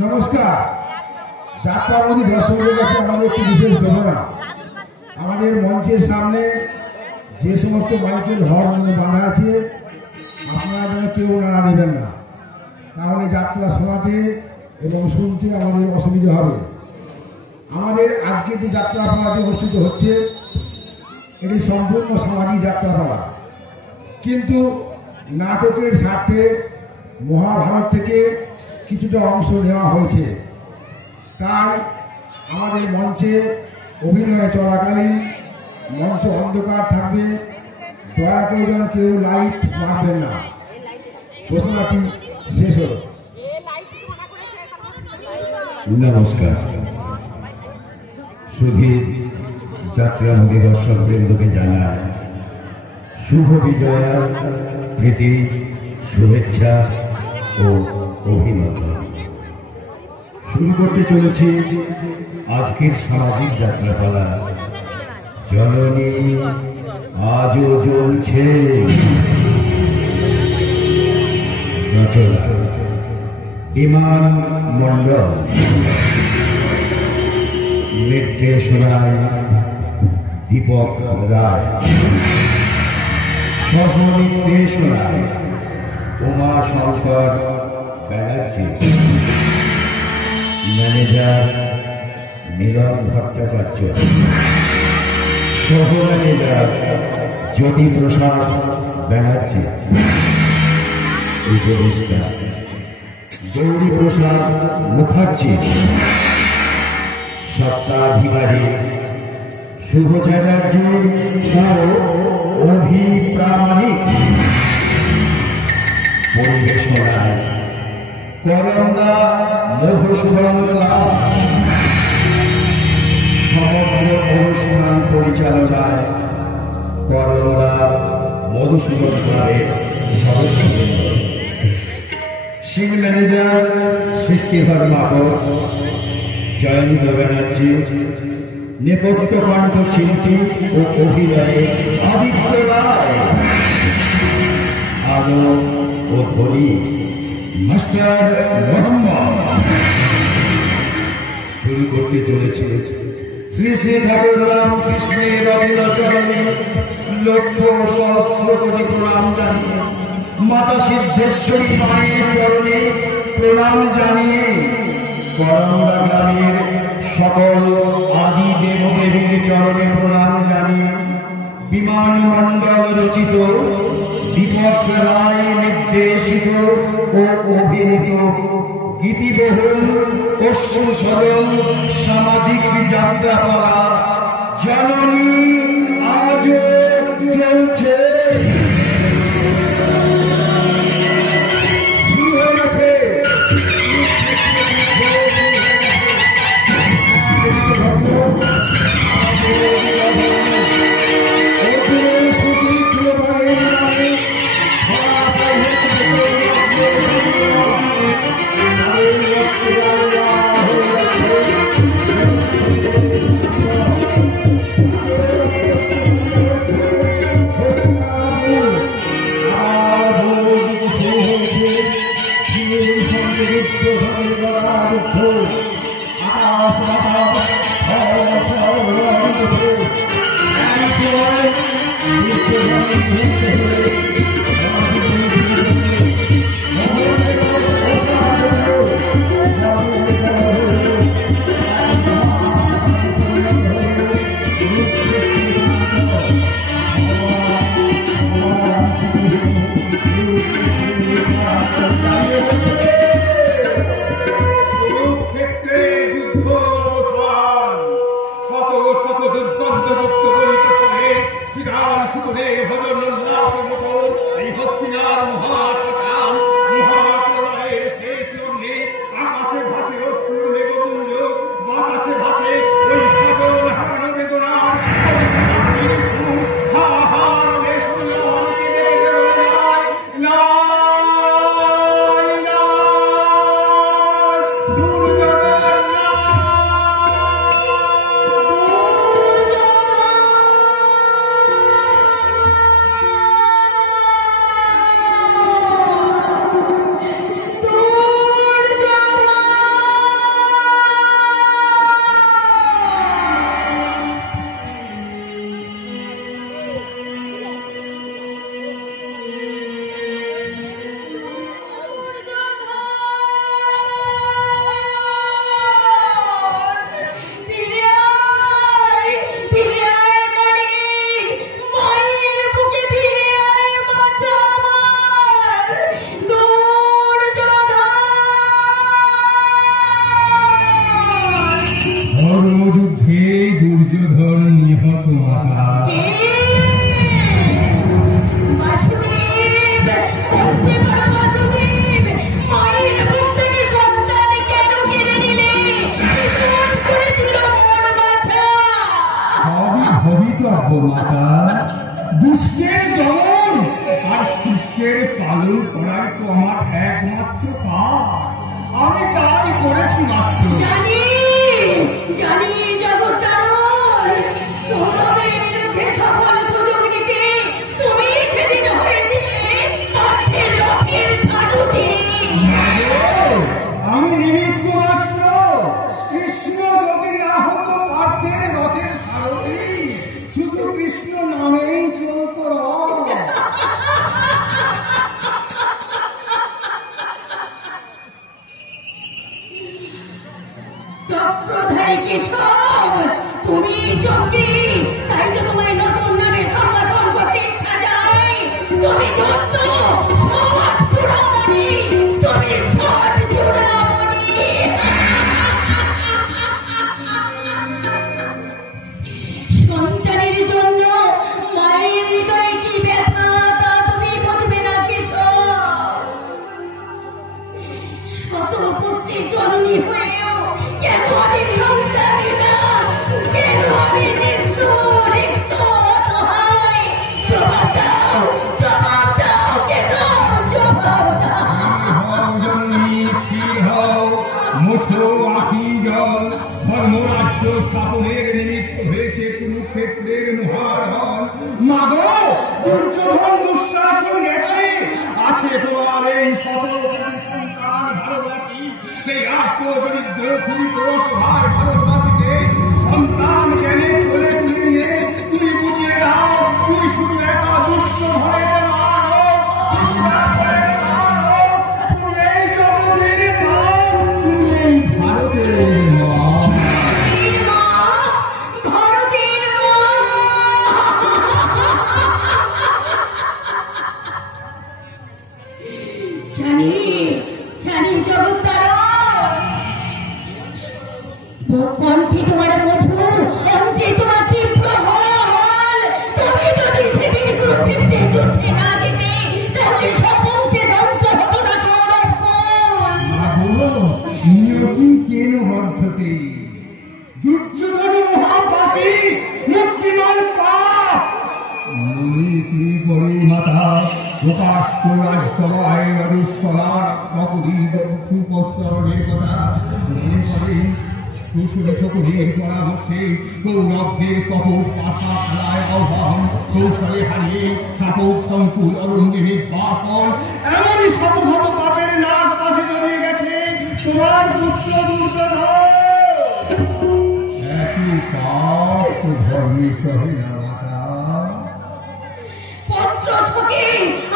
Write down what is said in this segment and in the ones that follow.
নমস্কার। যাত্রাবাদী দর্শকদের কাছে আমাদের একটি বিশেষ ঘোষণা। আমাদের মঞ্চের সামনে যে সমস্ত মাইকের হর্ন বাঁধা আছে, আপনারা যেন কেউ নাড়া দেবেন না, তাহলে যাত্রা শোনাতে এবং শুনতে আমাদের অসুবিধা হবে। আমাদের আজকে যে যাত্রাপালাটি অনুষ্ঠিত হচ্ছে, এটি সম্পূর্ণ সামাজিক যাত্রাপালা, কিন্তু নাটকের স্বার্থে মহাভারত থেকে কিছুটা অংশ নেওয়া হয়েছে। তাই আমাদের মঞ্চে অভিনয় চলাকালীন মঞ্চ অন্ধকার থাকবে, দয়া করে যেন কেউ লাইট মারবেন না। ঘোষণাটি শেষ হল। নমস্কার। সুধীর যাত্রামুখী দর্শক বৃন্দকে জানায় শুভ বিজয়া, প্রীতি, শুভেচ্ছা ও অভিনন্দন। শুরু করতে চলেছি আজকের সামাজিক যাত্রাপালা। জননী আজও জ্বলছে। রচনা বিমান মণ্ডল, নির্দেশনায় দীপক রায়, সহ-নির্দেশনায় উমা শঙ্কর ব্যানার্জি, ম্যানেজার মিলন ভট্টাচার্য, সহ ম্যানেজার জ্যোতি প্রসাদ ব্যানার্জি, উপদেষ্টা গৌরী প্রসাদ মুখার্জি, সত্তাধিকারী শুভ চ্যাটার্জি ও অভিপ্রামাণিক। পরিবেশনায় করন্দা মধুসূদন লাল। সমগ্র অনুষ্ঠান পরিচালনায় করন্দা মধুসূদন লালের সদস্যবৃন্দ। সিং ম্যানেজার সৃষ্টিধর মাধব, জয়ন্ত ব্যানার্জি, নেপথ্য কণ্ঠ শিল্পী ও অভিনয়ে আদিত্য রায়, আলো ও ধ্বনি মাস্টার মোহাম্মদ। শুরু করতে চলেছে শ্রী শ্রী ঠাকুর রামকৃষ্ণের অবিরচরণে লক্ষ সহস্র কোটি প্রণাম জানিয়ে, মাতা সিদ্ধেশ্বরী মায়ের চরণে প্রণাম জানিয়ে, করন্দা গ্রামের সকল আদি দেবদেবীর চরণে প্রণাম জানিয়ে, বিমান মণ্ডল রচিত, দীপক রায় নির্দেশিত ও অভিনীত গীতিবহুল অশ্রু সরল সামাজিক যাত্রাপালা জননী আজও চলছে। একমাত্র কাজ। আমি তাই করেছি মাত্র। জানি জানি জগত্তারণ, তোমাদের বিরুদ্ধে সফল সুযোগ নিতে তুমি সেদিন হয়েছিলে অর্থের রথের সারথি। আমি নিমিত্ত মাত্র। কৃষ্ণ যদি না হতো পার্থের রথের সারথি, শুধু কৃষ্ণ নামেই চলত রথ। চক্রধারী কেশব, তুমি চক্রী, তাই তো তোমায় নতুন নামে সম্ভাষণ করতে ইচ্ছা যায়। তুমি যত সৎ চূড়ামণি, তুমি সৎ চূড়ামণি। সন্তানের জন্য মায়ের হৃদয়ে কি ব্যথা তা তুমি বুঝবে না কেশব। শতপুত্রী জননী হয়েও কেন আমি সন্তানী না, কেন আমি নিঃস্ব রিক্ত অসহায়? জবাব দাও, জবাব দাও কেশব, জবাব দাও। স্থির হও, মুছো আখি জল। ধর্মরাজ্য স্থাপনের নিমিত্ত হয়েছে কুরুক্ষেত্রের মহারণ। মাগো, দুর্যোধন দুঃশাসন গেছে, আছে তোমার এই শত সন্তান ভালোবাসি। সেই আত্মদরিদ্র ক্ষুদিত সহায় ভারতবাসীকে সন্তান জ্ঞানে চলে তুলে নিয়ে তুমি বুঝিয়ে দাও, তুমি শুধু একা দুর্যোধনের মানো, দুঃশাসনের মানো। তুমি এই জগতের মা, তুমি এই ভারতের মা। ভারতের মা, ভারতের মা। জানি জানি জগত্তারণ, কণ্ঠে তোমার মধু, অন্তে তোমার তীব্র হল। তুমি যদি সেদিন কুরুক্ষেত্রে যুদ্ধে না যেতে, তাহলে সবংশে ধ্বংস হতো না কৌরব কুল। নিয়তি কেন বর্ধতে? দুর্যোধন মহাপাপী, মুক্তিমান পাপ। মনে কি করে মাতা প্রকাশ্য রাজসভায় রাজস্বলার মকরীর সুপস্তরণের কথা মনে করে? কুশলী শকুনের পরামর্শে কৌরবদের কপট পাশা খেলায় আহ্বান, কৌশলে হারিয়ে সাপক সংকুল অরণ্যে নির্বাসন। এমনই শত শত পাপের নাক পাশে জড়িয়ে গেছে তোমার পুত্র দুর্যোধন। একই পাপ ধর্মে সহে না মাতা। পত্র শোকে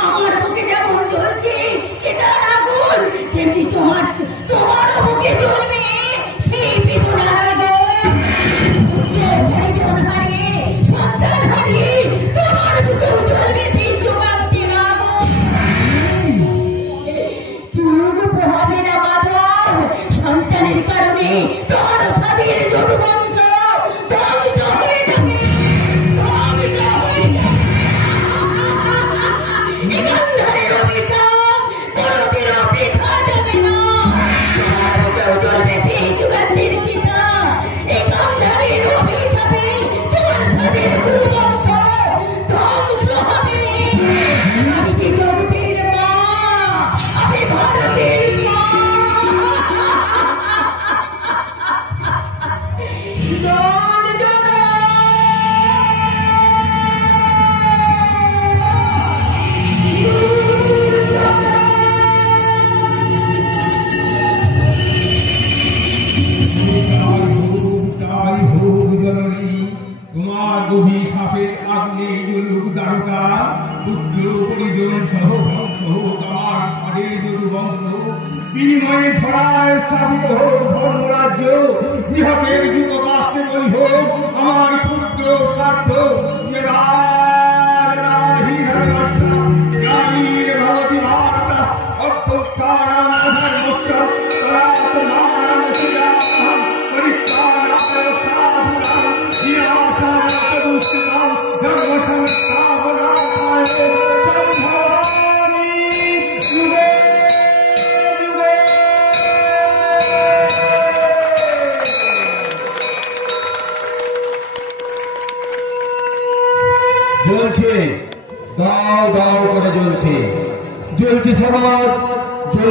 আমার বুকে যেমন জ্বলছে চিতার আগুন, তেমনি তোমারও বুকে জ্বলবে সেই বেদনার আগুন। পুত্রের পরিজন হারিয়ে, সন্তান হারিয়ে তোমার বুকেও জ্বলবে সেই যুগান্তের আগুন। যুগ পোহাবে না মাধব, সন্তানের কারণে তোমার স্বাধীন যদুবংশ ধ্বংস হয়ে যাবে, ধ্বংস হয়ে যাবে। গান্ধারের অভিশাপ কোনদিনও বৃথা যাবে না। তোমার বুকেও জ্বলবে সেই যুগান্তের চিতা। এই গান্ধারের অভিশাপে তোমার স্বাধীন গুরুবংশ ধ্বংস হবে। আমি যে জগতের মা, আমি ভারতের মা। তাই হোক জননী, তোমার অভিশাপে আগুনে জ্বলুক দ্বারকা। পুত্র পরিজন সহ ধ্বংস হোক আমার স্বাধীন যদুবংশ। বিনিময়ে ধরায় স্থাপিত হোক ধর্মরাজ্য। বৃহতের যুগ রাষ্ট্রে বলি হোক আমার পুত্র স্বার্থ। ভগবতী ভারত অভ্যুত্থানাং ধর্মস্য তদাত্মানাং সুজাতঃ পরিত্রাণায় সাধুনাং বিনাশায় চতুষ্কৃতাং ধর্ম সংস্থাপনার্থায় সম্ভবামি যুগে যুগে।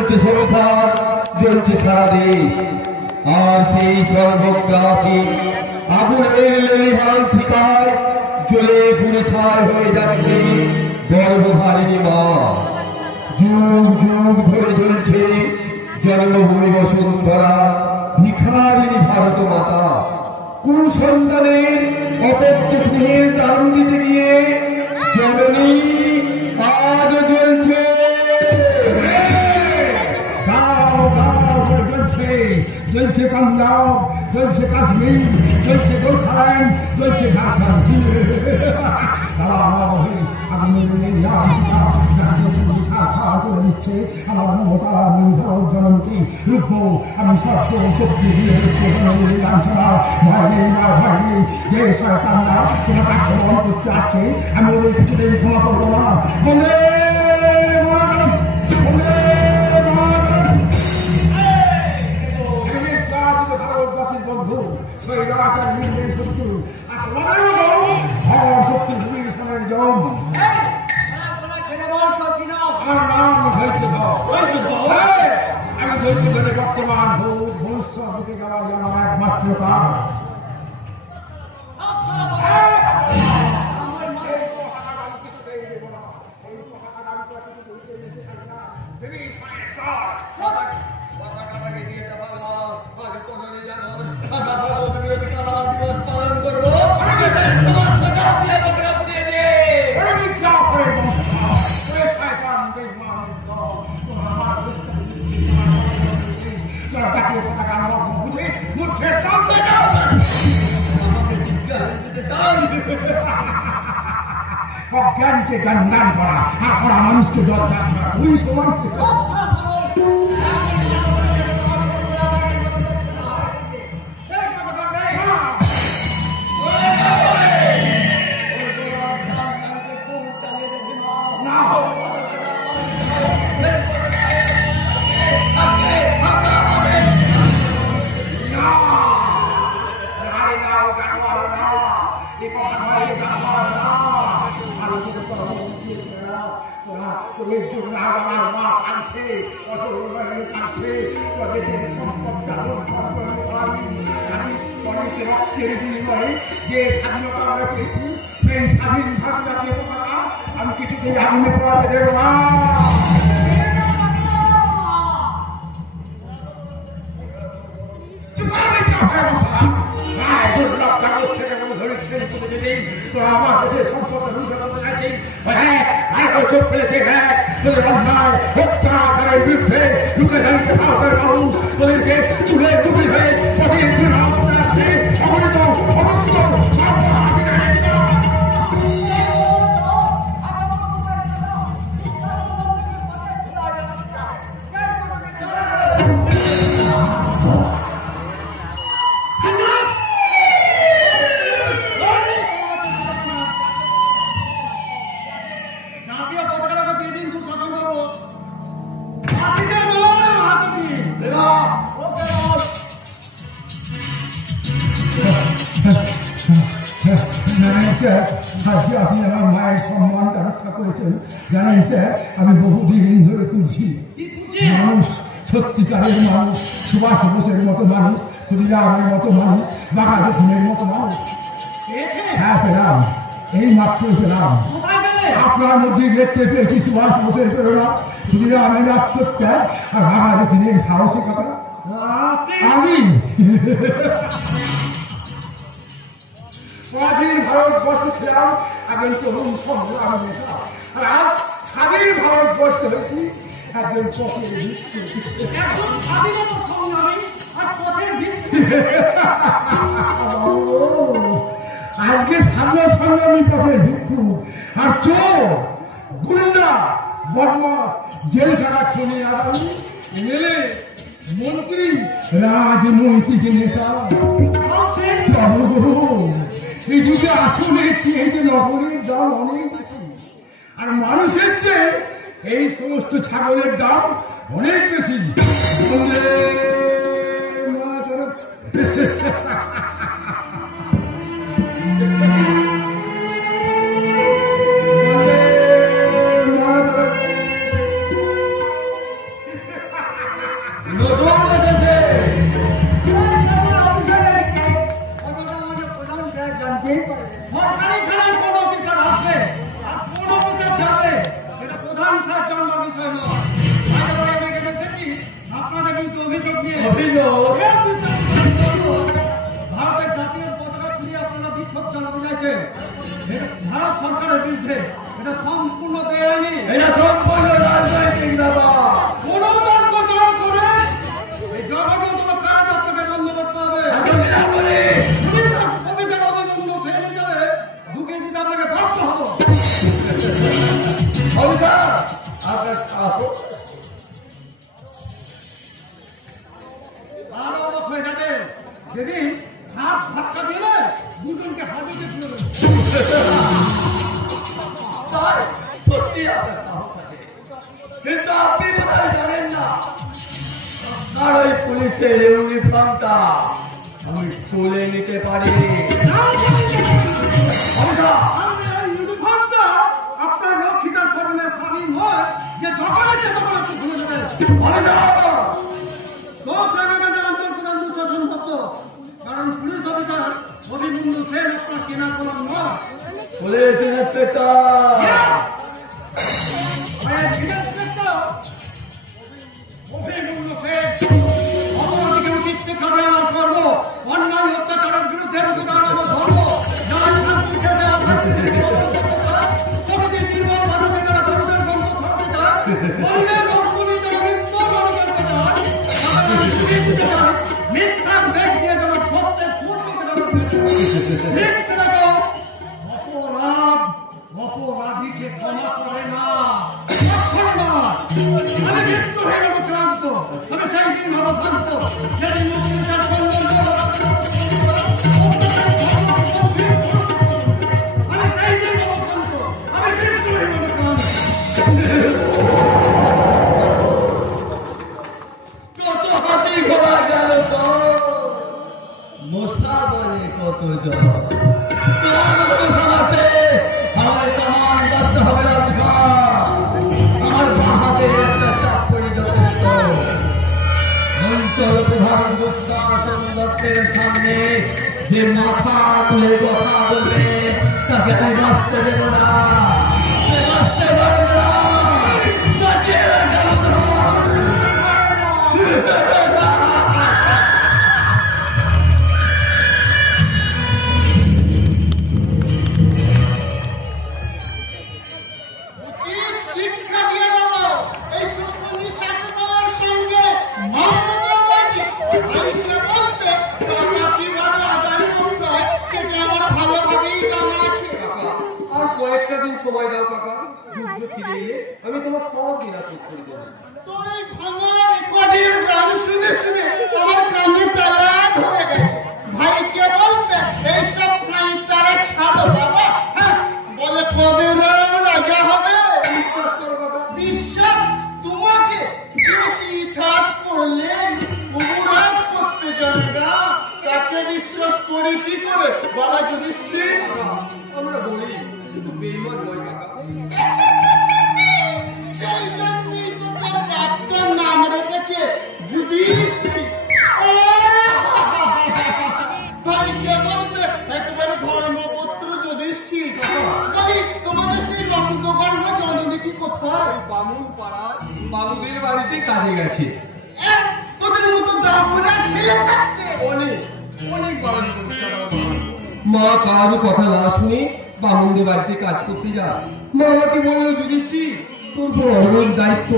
জ্বলছে সংসার, জ্বলছে সারা দেশ। আর সেই সর্বগ্রাসী আগুনের লেলিহান শিকার জ্বলে পুড়ে ছাই হয়ে যাচ্ছে গর্ভধারিণী মা। যুগ যুগ ধরে জ্বলছে জন্মভূমি বসুন্ধরা, ভিখারিণী ভারত মাতা। কুসন্তানের অপত্য স্নেহের দান দিতে গিয়ে জননী আজ জ্বলছে। জ্বলছে পাঞ্জাব, জ্বলছে কাশ্মীর, জ্বলছে গোর্খাল্যান্ড, জ্বলছে ঝাড়খণ্ড। করে নিচ্ছে আমার মমতা। আমি ভারত জননীকে রুখব, আমি সত্য শক্তি দিয়ে লাঞ্ছনা। ভয় নেই না, ভয় নেই। যে শয়তানরা তোমাকে আক্রমণ করতে আসছে, আমি ওদের কিছুতেই ক্ষমা করবো না। বলে ভারতবাসীর বন্ধু সেই রাজার নির্দেশ শত্রু আর তোমাদের মতো ঘর শক্তি সুবিধানের জম। আমার নাম ধৈর্য ধর। আমি ধৈর্য ধরে বর্তমান ভূত ভবিষ্যৎ দিকে যাওয়া আমার একমাত্র কাজ। অজ্ঞানকে জ্ঞান দান করা আর পড়া মানুষকে জল দান করা ওই সমান। যে স্বাধীনতা আমরা পেয়েছি সেই স্বাধীন ভারত জাতীয় পতাকা আমি কিছুতেই আগুনে পোড়াতে দেব না। আমার দেশের সম্পদ চোখ ফেলেছে অন্যায় হত্যাচারের বিরুদ্ধে লুকে দাঁড়িয়ে ভারতের মানুষ ওদেরকে চুলে টুপি হয়ে পটিয়েছে অবৈধ অবৈধ আপনি আমার মায়ের সম্মানটা রক্ষা করেছেন। জানেন স্যার, আমি বহুদিন ধরে খুঁজছি মানুষ, সত্যিকারের মানুষ, সুভাষ বোসের মতো মানুষ, ক্ষুদিরামের মতো মানুষ, বাঘাযতীনের মতো মানুষ। হ্যাঁ পেলাম, এই মাত্র পেলাম। আপনার মধ্যে দেখতে পেয়েছি সুভাষ বোসের প্রেরণা, ক্ষুদিরামের আত্মত্যাগ আর বাঘাযতীনের সাহসিকতা। আমি স্বাধীন ভারতবর্ষে ছিলাম একজন তরুণ সংগ্রামী নেতা, আর আজ স্বাধীন ভারতবর্ষে হয়েছি একজন পথের ভিক্ষু। আজকে স্বাধীন সংগ্রামী পথের ভিক্ষু আর চোর, গুন্ডা, বদমাশ, জেলখানা খুনি, আদানি, এমএলএ, মন্ত্রী, রাজনৈতিক নেতা। এই যুগে আসলে চেয়ে লবণের দাম অনেক বেশি, আর মানুষের চেয়ে এই সমস্ত ছাগলের দাম অনেক বেশি। নতুন এসেছে। সরকারি থানার কোন অফিসার আসবে আর কোন অফিসার যাবে সেটা প্রধান স্যার জানবার বিষয় নয়। আমি এখানে এসেছি আপনাদের বিরুদ্ধে অভিযোগ নিয়ে। ভারতের জাতীয় পতাকা খুলে আপনারা বিক্ষোভ চালাতে চাইছেন ভারত সরকারের বিরুদ্ধে। এটা সম্পূর্ণ বেআইনি, এটা সম্পূর্ণ রাজনৈতিক দাবা। কোনো তর্ক না করে এই জঘন্যতম কাজ আপনাকে বন্ধ করতে হবে। অভিযান অভিমন্য ছেড়ে যাবে ঢুকিয়ে দিতে আপনাকে বাধ্য হবো। আরো অবাক হয়ে যাবে যেদিন হাত ধাক্কা দিলে দুজনকে হাজতে তুলে দেবে। সত্যি আপনার সাহস থাকে, কিন্তু আপনি কোথায় জানেন না আপনার ওই পুলিশের ইউনিফর্মটা আমি তুলে নিতে পারি। ইউনিফর্মটা আপনার রক্ষিতার কর্মের স্বাধীন হয় যে দোকানে যে দোকান আপনি খুলে দেবেন। কারণ পুলিশ অফিসার অভিমন্যু সেন আপনার কেনা করার নয়। পুলিশ ইন্সপেক্টর অভিমন্যু সেন অপরাধীকে উচিত শিক্ষা দেওয়া আমার কর্ম, অন্যায় অত্যাচারের বিরুদ্ধে রুখে দাঁড়ানো আমার ধর্ম। যারা শান্তি খেতে প্রতিদিন নির্মল ভাষা থেকে তারা ধর্মের গন্ধ ছড়াতে চায়, অন্যের ধর্মগুলি যারা মিথ্যা মনে করতে চায়, তারা মিথ্যা চায়, মিথ্যার বেগ দিয়ে যারা সত্যের পূর্ণকে তারা মিথ্যা অপরাধ অপরাধীকে ক্ষমা করে না। আমি মৃত্যু হয়ে গেল ক্লান্ত, আমি সেই দিন ভাবো শান্ত যেদিন আমি সেই দিন ভাবো শান্ত, আমি মৃত্যু হয়ে গেল ক্লান্ত। কত হাতি ঘোড়া গেল তো মশা বলে কত জল। আমার কামান বাধ্য হবে না আমার বাহাতে একটা চাকরি যথেষ্ট। অঞ্চল প্রধান দুঃশাসন দত্তের সামনে যে মাথা তুলে কথা বলবে তাকে আমি বাঁচতে দেব না, বাঁচতে পারবে না। বাঁচিয়ে রাখবো না। শিক্ষা দিয়ে দেবো এই সুন্দরী শাসকের সঙ্গে মামলা ভাইকে বলতে টাকা কিভাবে আদায় করতে হয় সেটা আমার ভালোভাবেই জানা আছে। আর কয়েকটা দিন সময় দাও কাকা, যুদ্ধ ফিরে এলে আমি তোমার সব বিনা শোধ করে দেবো। তোর এই ভাঙা রেকর্ডের গান শুনে শুনে আমার কানে তালা ধরে গেছে। ভাইকে বলতে এইসব নাই তারা ছাড়ো বাবা। হ্যাঁ বলে কবে রাজা হবে। বিশ্বাস করো কাকা, বিশ্বাস তোমাকে চিঠাত করলে অপরাধ করতে জানে না তাকে বিশ্বাস করে কি করে বাবা যুধিষ্ঠির। আমরা বলি কিন্তু বেইমান নয় কাকা। সেই জন্যই তো তোর বাপ্তার নাম রেখেছে যুধিষ্ঠির। ভাইকে বলতে একেবারে ধর্মপুত্র যুধিষ্ঠির। বলি তোমাদের সেই রক্তকর্ম জননীটি কোথায়? বামুন পাড়ার বাবুদের বাড়িতে কাজে গেছে। তোদের মতো দাবুরা খেলে থাকতে অনেক অনেক বাড়ি মা কারো কথা না শুনে বামুনদের বাড়িতে কাজ করতে যা। মা আমাকে বললো যুধিষ্ঠির তোর উপর অনেক দায়িত্ব,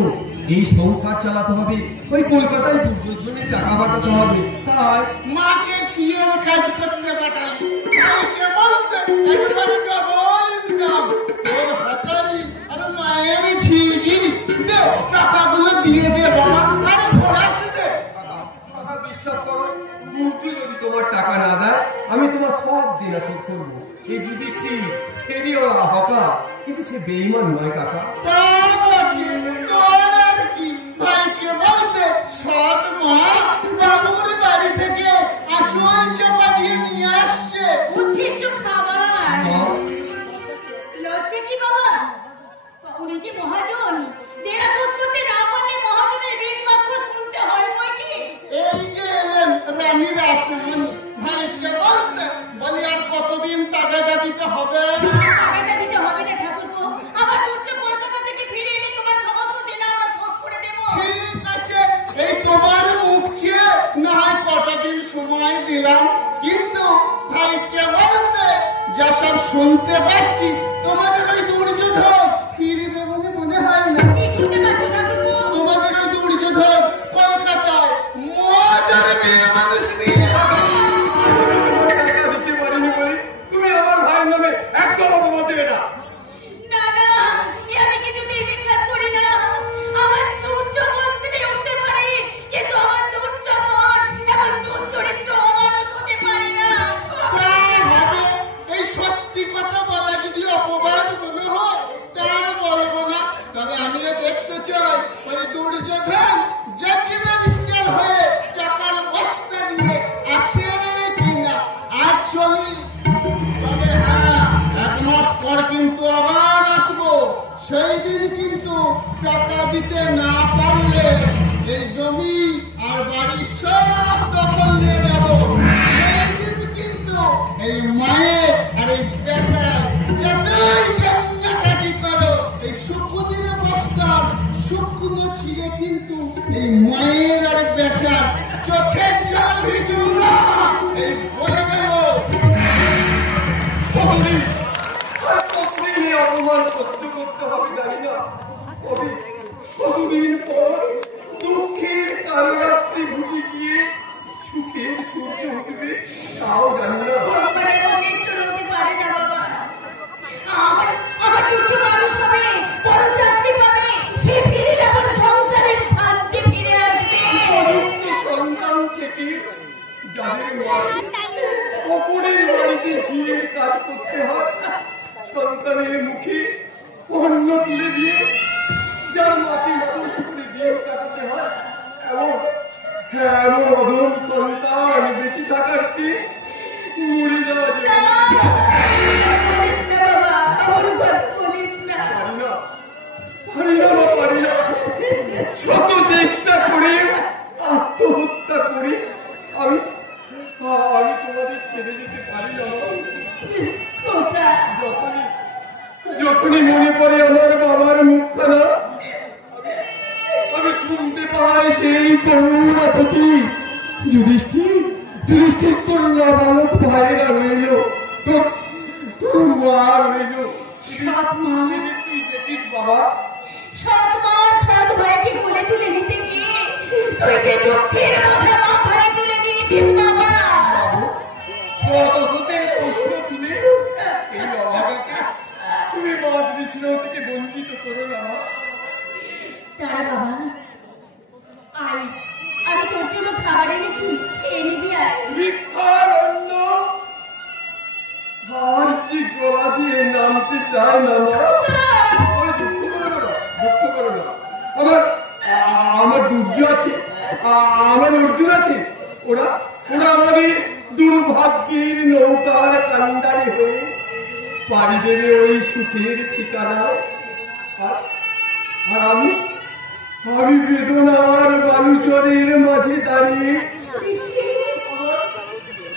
এই সংসার চালাতে হবে, ওই কলকাতায় দুর্যোগের জন্য টাকা পাঠাতে হবে, তাই মাকে ছিয়ে কাজ করতে পাঠালি। ভাইকে বলতে একেবারে ডবল ইনকাম। তোর হাতারি আর মায়ের ছিগি দে টাকাগুলো দিয়ে দে বাবা। আরে ঘোড়াস দে। বিশ্বাস করো, দুর্য যদি তোমার টাকা না দেয় আমি তোমার সব দিনা শোধ করবো। এই যুধিষ্ঠির ফেরিও হকা, কিন্তু সে বেইমান নয় কাকা। তা বটে, তোর আর কি। ভাইকে বলতে সৎ মা বাবুর বাড়ি থেকে আঁচল চাপা দিয়ে নিয়ে আসছে উচ্ছিষ্ট খাবার। মা, লজ্জা কি বাবা? উনি যে মহাজন, দেনা শোধ করতে না পারলে মহাজনের বীজ বাক্য শুনতে হয় বলে শুন ভাইকে বলতে বলি আর কতদিন টাকাটা দিতে হবে? টাকাটা দিতে হবে না ঠাকুরপো, আবার দুর্য কলকাতা থেকে ফিরে এলে তোমার সমস্ত দিন আমরা শোধ করে দেবো। ঠিক আছে, এই তোমার মুখ চেয়ে না হয় কটা দিন সময় দিলাম, কিন্তু ভাইকে বলতে যা সব শুনতে পাচ্ছি তোমাদের ওই দুর্যোধন ফিরবে বলে মনে হয় না। কি শুনতে পাচ্ছ ঠাকুরপো? তোমাদের ওই দুর্যোধন কলকাতায় মদের মেয়ে মানুষ নিয়ে টাকা দিতে পারিনি বলে তুমি আমার ভাইয়ের নামে একদম অপমান দেবে না। না না, এ আমি কিছুতেই বিশ্বাস করি না। আমার সূর্য পশ্চিমে উঠতে পারে, কিন্তু আমার দুর্যোধন এবং দুশ্চরিত্র অমানুষ হতে পারে না। তাই হবে। এই সত্যি কথা বলা যদি অপবাদ মনে হয় তার বলবো না, তবে আমিও দেখতে চাই ওই দুর্যোধন জাজি ম্যাজিস্ট্রেট হয়ে টাকার বস্তা নিয়ে আসে কিনা। আজ চলি, তবে হ্যাঁ 1 মাস পর কিন্তু আবার আসবো। সেই দিন কিন্তু টাকা দিতে না পারলে এই জমি আর বাড়ি সব দখল নিয়ে যাবো। সেই দিন কিন্তু এই মায়ের আর এই বেটার যতই কান্নাকাটি করো, এই শুকুদিনে বস্তার শুকনো ছিঁড়ে কিন্তু এই মায়ের আর বেটার চোখের জল ভিজবে না, এই বলে গেল। কতদিন আর কতদিন এই অপমান সহ্য করতে হবে জানি না। কতদিন পর দুঃখের কালরাত্রি ঘুচে গিয়ে সুখের সূর্য উঠবে তাও জানি না। ভগবানের নিশ্চয় হতে পারে না বাবা। আমার দুর্য মানুষ হবে, বড় চাকরি পাবে, সে ফিরে আমার সংসারের শান্তি ফিরে আসবে। সন্তান থেকে যাদের অপরের বাড়িতে ঝিয়ের কাজ করতে হয়, সন্তানের মুখে অন্ন তুলে দিয়ে যার মাকে মানুষ করে দিয়ে কাটাতে হয়, এমন অধম সন্তান বেঁচে থাকার চেয়ে মরে যাওয়া যায়। বলিস না বাবা, আমার কথা বলিস না। পারি না শত চেষ্টা করে আত্মহত্যা করে আমি তোমাদের ছেড়ে যেতে পারি না। খোকা, যখনই মনে পড়ে আমার বাবার মুখখানা, আমি শুনতে পাই সেই করুণা থেকে, যুধিষ্ঠির তোর নাবালক ভাইয়েরা রইল, তোর মা রইল। সৎ মা, তুই দেখিস বাবা, সৎ মা সৎ ভাইকে কোলে তুলে নিতে গিয়ে তুই যে দুঃখের মাথা মাথায় তুলে নিয়েছিস বাবা। শত অসতের প্রশ্ন তুলে এই অভাগাকে তুমি মাতৃষ্ণ থেকে বঞ্চিত করো না। তারা বাবা, আমি তোর জন্য খাবার এনেছি, খেয়ে নিবি। আর ভিক্ষার অন্ন আর সে গলা দিয়ে নামতে চায় না। দুঃখ করো না, আমার দুর্য আছে, আমার অর্জুন আছে, ওরা আমাদের দুর্ভাগ্যের নৌকার কান্ডারি হয়ে পাড়ি দেবে ওই সুখের ঠিকানা। আর আমি বেদনার বালুচরের মাঝে দাঁড়িয়ে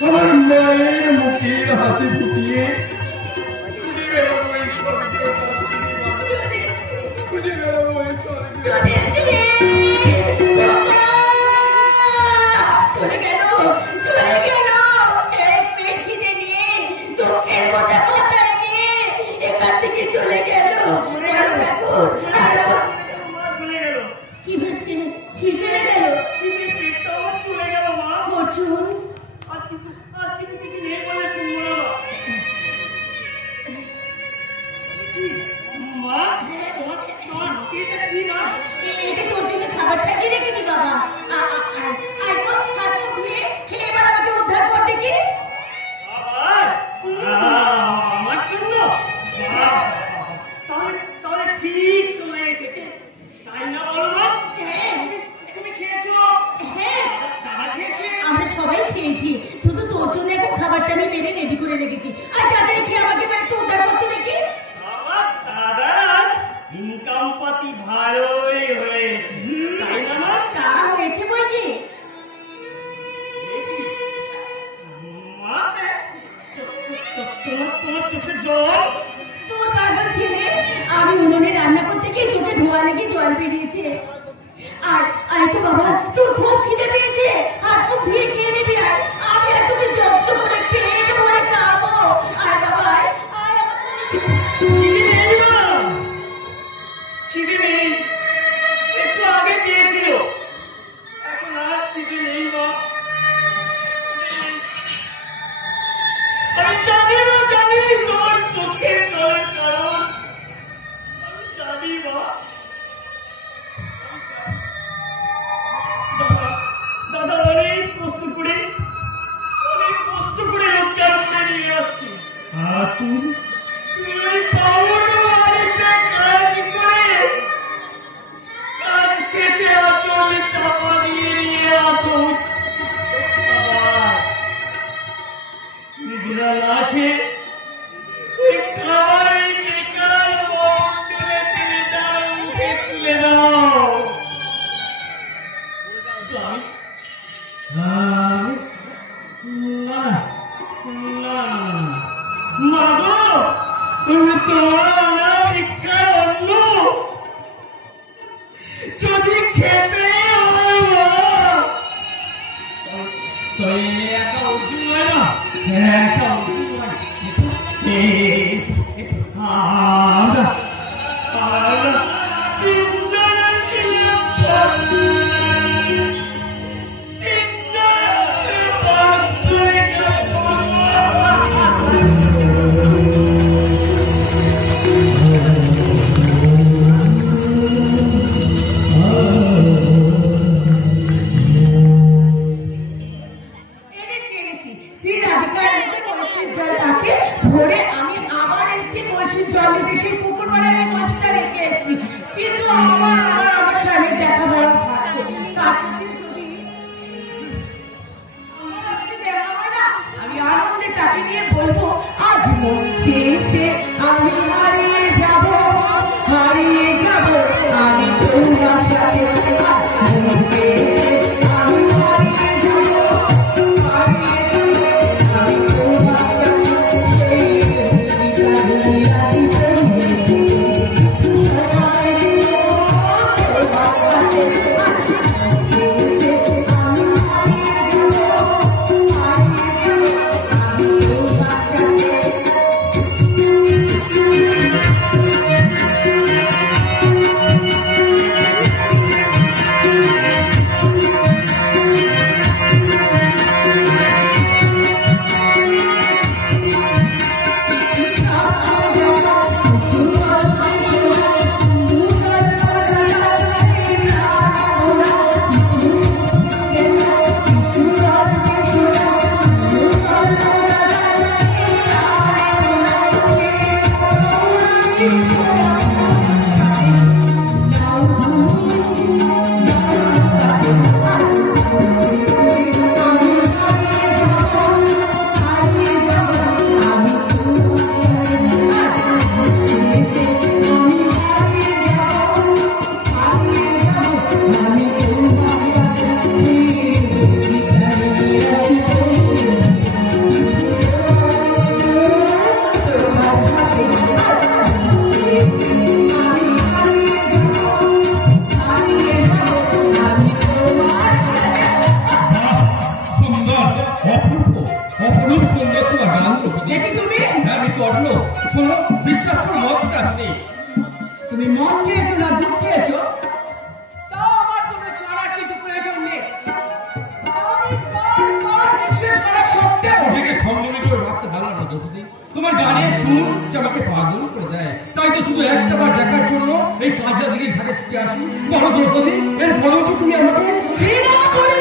আমার মায়ের মুখের হাসি ফুটিয়ে খুঁজে বেড়াবো এই স্বর্গের খুঁজে বেড়াবো এই স্বর্গের। চলে গেল এক পেট খিদে নিয়ে, দুঃখের বোঝা মাথায় নিয়ে এখান থেকে চলে গেল। কি হয়েছে? কি চলে গেল? অর্জুন, এটা তোর জন্য খাবার সাজিয়ে রেখেছি বাবা। হাত মুখ ধুয়ে খেয়ে এবার আমাকে উদ্ধার কর দেখি। আমার জন্য তাহলে ঠিক সময় এসেছে, তাই না বলো মা? তুমি খেয়েছো? হ্যাঁ, দাদা খেয়েছে? আমরা সবাই খেয়েছি, শুধু তোর জন্য এখন খাবারটা আমি মেরে রেডি করে রেখেছি। আর তাড়াতাড়ি খেয়ে আমাকে এবার একটু উদ্ধার করতে দেখি। আমার দাদার ইনকাম পাতি ভালোই হয়েছে, তাই না মা? তা হয়েছে বই কি? আয় তো বাবা, তোর খুব খিদে পেয়েছে, হাত মুখ ধুয়ে খেয়ে নিবি। আয়, আমি আর তোকে যত্ন করে পেট ভরে খাবো। আয় বাবা, আয় আয় আমার সঙ্গে। খিদে নেই মা, খিদে নেই, একটু আগে পেয়েছিল, এখন আর খিদে নেই মা। আমি জানি না, জানি তোমার চোখের জলের কারণ, আমি জানি মা। দাদা অনেক কষ্ট করে রোজগার করে নিয়ে আসছি, আর তুমি ওই পাওনা বাড়িতে কাজ করে কাজ শেষে আঁচলে চাপা দিয়ে নিয়ে আসো নিজেরা লাখে খাবারের বেকার মন্ডলে ছেলেটার মুখে তুলে দাও। মাগো, তুমি তোমার ভিক্ষার অন্ন যদি খেতে হয় একা উঁচু নয় না, একা উঁচু নয়। আমরা তিনজনে মিলে ভোরে আমি আবার এসেছি কলসির জল দিতে, সেই পুকুর পাড়ে আমি কলসিটা রেখে এসেছি, কিন্তু আমার স্বামীর দেখা বলা থাকতো। তাকে যদি আমার আজকে দেখা হয় না, আমি আনন্দে তাকে নিয়ে বলবো, আজ মন চেয়েছে আমি হারিয়ে যাব, আমি তোমার সাথে মন চেয়েছে আমি হারিয়ে যাব, বিশ্বাস করো মদ খাসনি। তুমি মদ খেয়েছো না দুধ খেয়েছো তাও আমার কোনো ছাড়ার কিছু প্রয়োজন নেই। আমি বারবার নিষেধ করা সত্ত্বেও নিজেকে সংযমী করে রাখতে ভালো না দ্রৌপদী। তোমার গানের সুর যে আমাকে পাগল করে যায়, তাই তো শুধু একটা বার দেখার জন্য এই কাঁচা দিকে ঘাটে ছুটে আসি। বলো দ্রৌপদী, এর পরেও কি তুমি আমাকে ঘৃণা করি?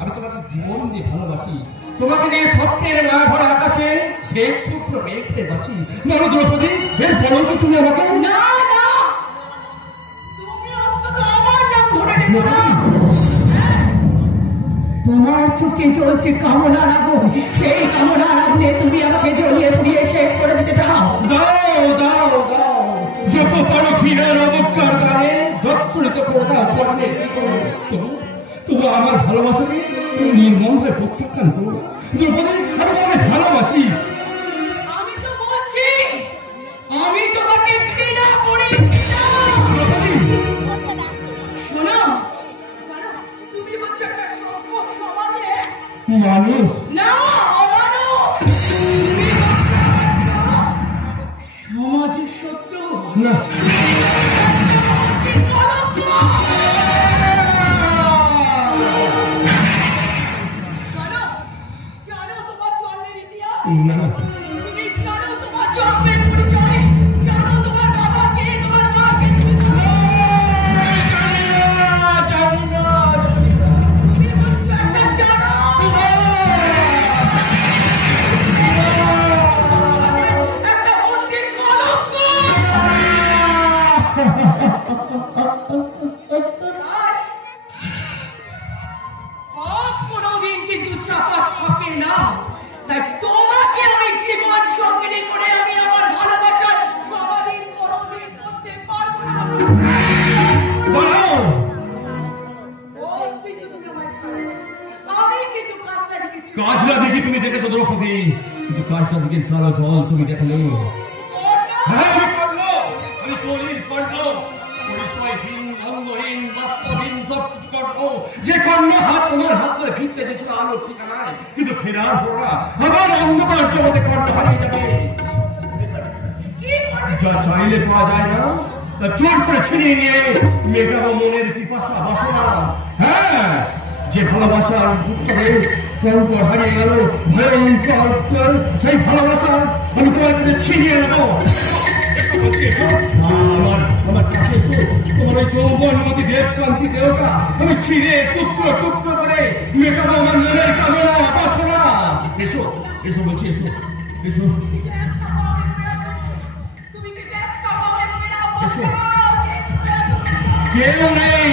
আমি তোমাকে জীবন দিয়ে ভালোবাসি, তোমাকে নিয়ে স্বপ্নের মায়া ভরা আকাশে শ্বেত শুক্র মেঘতে বাসি। বলো দ্রৌপদী, এর পরেও কি তুমি আমাকে না না, তুমি অন্তত আমার নাম ধরে নেবে না। তোমার চোখে চলছে কামনার আগুন, সেই কামনার আগুনে তুমি আমাকে জ্বলিয়ে পুড়িয়ে শেষ করে দিতে চাও। দাও দাও দাও, যত বড় ঘৃণার অবজ্ঞার গানে যৎপরিত পর্দা পড়লে কি করবে? তবু আমার ভালোবাসাকে নির্মম হয়ে প্রত্যাখ্যান করো না দ্রৌপদী। আমি তোমাকে ভালোবাসি। আমি তো বলছি আমি তোমাকে ঘৃণা করি। মানুষ না অমানুষ, সমাজের শত্রু, না। কলঙ্ক। জানো তোমার জন্মের ইতিহাস? না তুমি জানো তোমার জন্মের পরিচয়? জানো তোমার বাবাকে, তোমার মাকে তুমি জানি না। তুমি একটা জানো? একটা মন্দির কলঙ্ক। কোনোদিন কিন্তু চাপা থাকে না, তাই তোমাকে আমি জীবন সঙ্গিনী করে আমি আমার ভালোবাসার সমাধি কোনোদিন করতে পারবো না। তুই কিন্তু আমায় ছাড়ো। আমি কিন্তু কাজটা দেখেছি। কাজলা দেখি তুমি দেখেছো দ্রৌপদী, কিন্তু কাজটা দিকে কালো জল তুমি দেখলে। হ্যাঁ আমি করলো, আমি কলির কর্ণ, পরিচয়হীন, অঙ্গহীন, বাস্তবহীন সব কিছু করবো। যে কর্ণ হাত তোমার হাত ধরে ফিরতে গেছিল আলোর ঠিকানায়, কিন্তু ফেরার পর আবার অন্ধকার জগতে কর্ণ হারিয়ে যাবে। যা চাইলে পাওয়া যায় না, তা জোর করে ছিনিয়ে নিয়ে মেটাবো মনের পিপাসা বাসনা। হ্যাঁ, যে ভালোবাসার উত্তরে কণ্ঠ হারিয়ে গেল ভয়ঙ্কর, সেই ভালোবাসা আমি তোমার কাছে ছিনিয়ে নেবো। আমার কাছে এসো, তোমার ওই যৌবনমতি দেবকান্তি দেহটা আমি ছিঁড়ে টুকরো টুকরো করে মেটাবো আমার মনের কামনা বাসনা। এসো এসো বলছি, এসো এসো এসো। কেউ নেই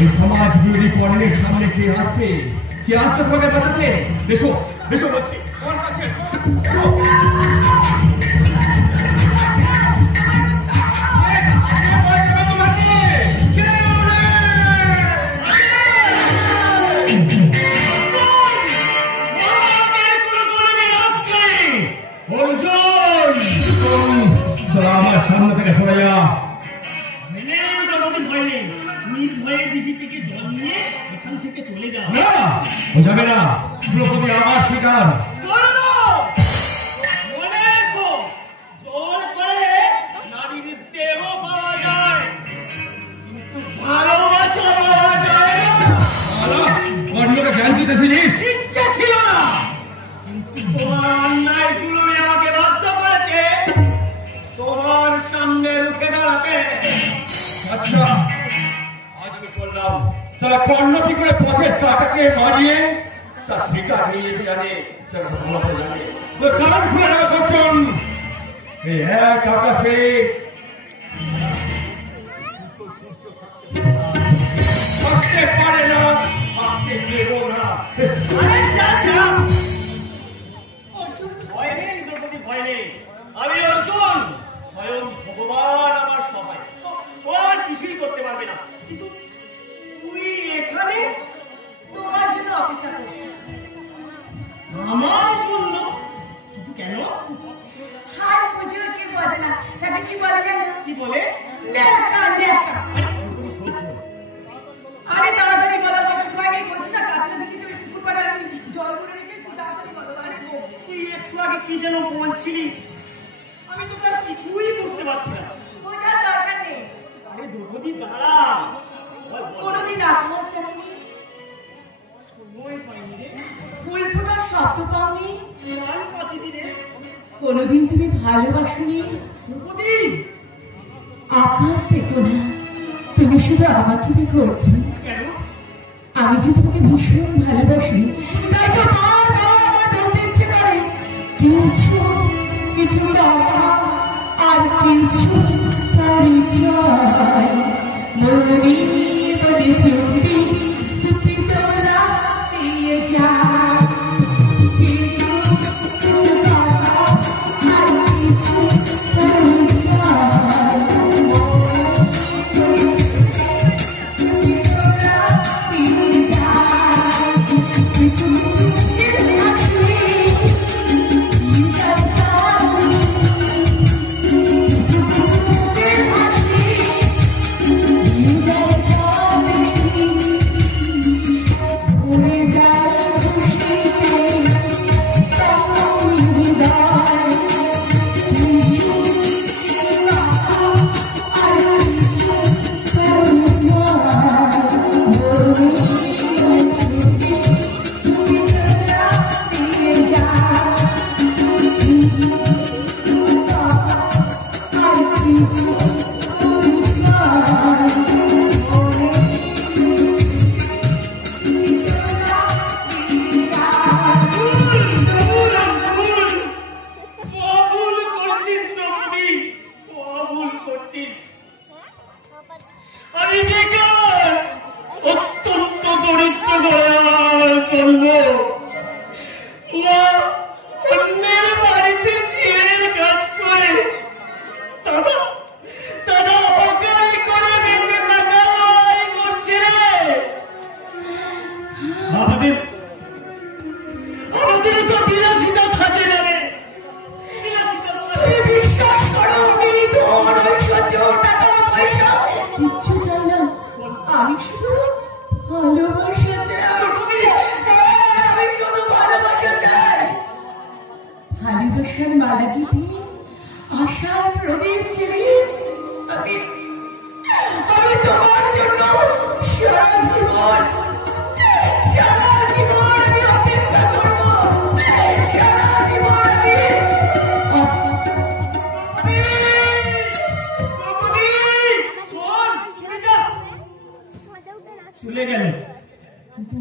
এই সমাজ বিরোধী কর্ণের সামনে, কে আসবে তোমাকে বাঁচাতে? এসো এসো বলছি, তোমার কাছে এসো। আমার সামনে থেকে সরে যা। নির্ভয়ে দিঘি থেকে জল নিয়ে এখান থেকে চলে যাও। না, যাবে না। দ্রৌপদী আমার শিকার। মনে রেখো, জোর করে নারীর দেহ পাওয়া যায়, কিন্তু ভালোবাসা পাওয়া যায় না। অন্যকে জ্ঞান দিতেছিস? ইচ্ছা ছিল না, কিন্তু তোমার অন্যায় জুলুমে আমাকে বাধ্য করেছে তোমার সামনে রুখে দাঁড়াতে। আচ্ছা, আজ আমি চললাম। তারা কর্ণ কি করে পথের কাটাকে মারিয়ে তার শিকার নিয়ে জানে, সেটা ভালো করে জানে। কান খুলে রাখা করছেন এই এক আকাশে থাকতে পারে না, থাকতে দেব না। আরে যা যা, ভয় নেই দ্রৌপদী, ভয় নেই। আমি অর্জুন, স্বয়ং ভগবান আমার সহায়, ও আর কিছুই করতে পারবে না। কিন্তু তুই এখানে তোমার জন্য অপেক্ষা করছি। আমার জন্য? কিন্তু কেন? হার পুজো কি বোঝে না, তাকে কি বলে জানো? কি বলে? নেকা নেকা। দ্রৌপদী শোন শোন, আরে তাড়াতাড়ি বলো, আমার সময় নেই। বলছি না কাতলা দিকে তুমি পুকুর পাড়ে আমি জলগুলো রেখেছি, তাড়াতাড়ি বলো। আরে গো, তুই একটু আগে কি যেন বলছিলি, আমি তো তার কিছুই বুঝতে পারছি না। বোঝার দরকার নেই। আরে দ্রৌপদী দাঁড়া, বল, বল। কোনোদিন আকাশ দেখনি, সময় পাইনি রে, ফুল ফোটার শব্দ পাওনি, আর পাতিনি রে কোনোদিন তুমি ভালোবাসনি। দ্রৌপদী। আকাশ দেখো না, তুমি শুধু আমাকে দেখো অর্জুন। কেন? আমি যে তোমাকে ভীষণ ভালোবাসি, তাই তো বারবার আমার বলতে ইচ্ছে করে কিছু কিছু টাকা আর কিছু পরিচয়। মরি বলে চুপি চুপি তোলা দিয়ে যা, কিছু কিছু টাকা আর কিছু পরিচয়। আমি শুধু ভালোবাসা চাই, আমি শুধু ভালোবাসা চাই। ভালোবাসার মালা গীতি আশার প্রদীপ ছেড়ে আমি তোমার জন্য সারা জীবন আমি অপেক্ষা করবো, সারা জীবন আমি চলে গেল। কিন্তু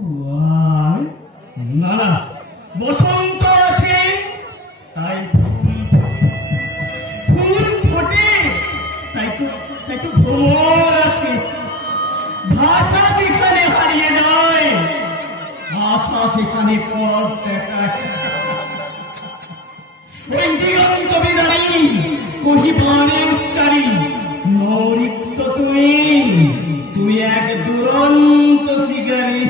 না না, বসন্ত আসে তাই ফুল ফোটে, তাই তো ভ্রমর আসে। ভাষা যেখানে হারিয়ে যায়, আশা সেখানে পথ দেখায়। ওই দিগন্ত বিদারী কহিবাণে উচ্চারী নরিক্ত তুমি এক দুরন্ত শিকারী।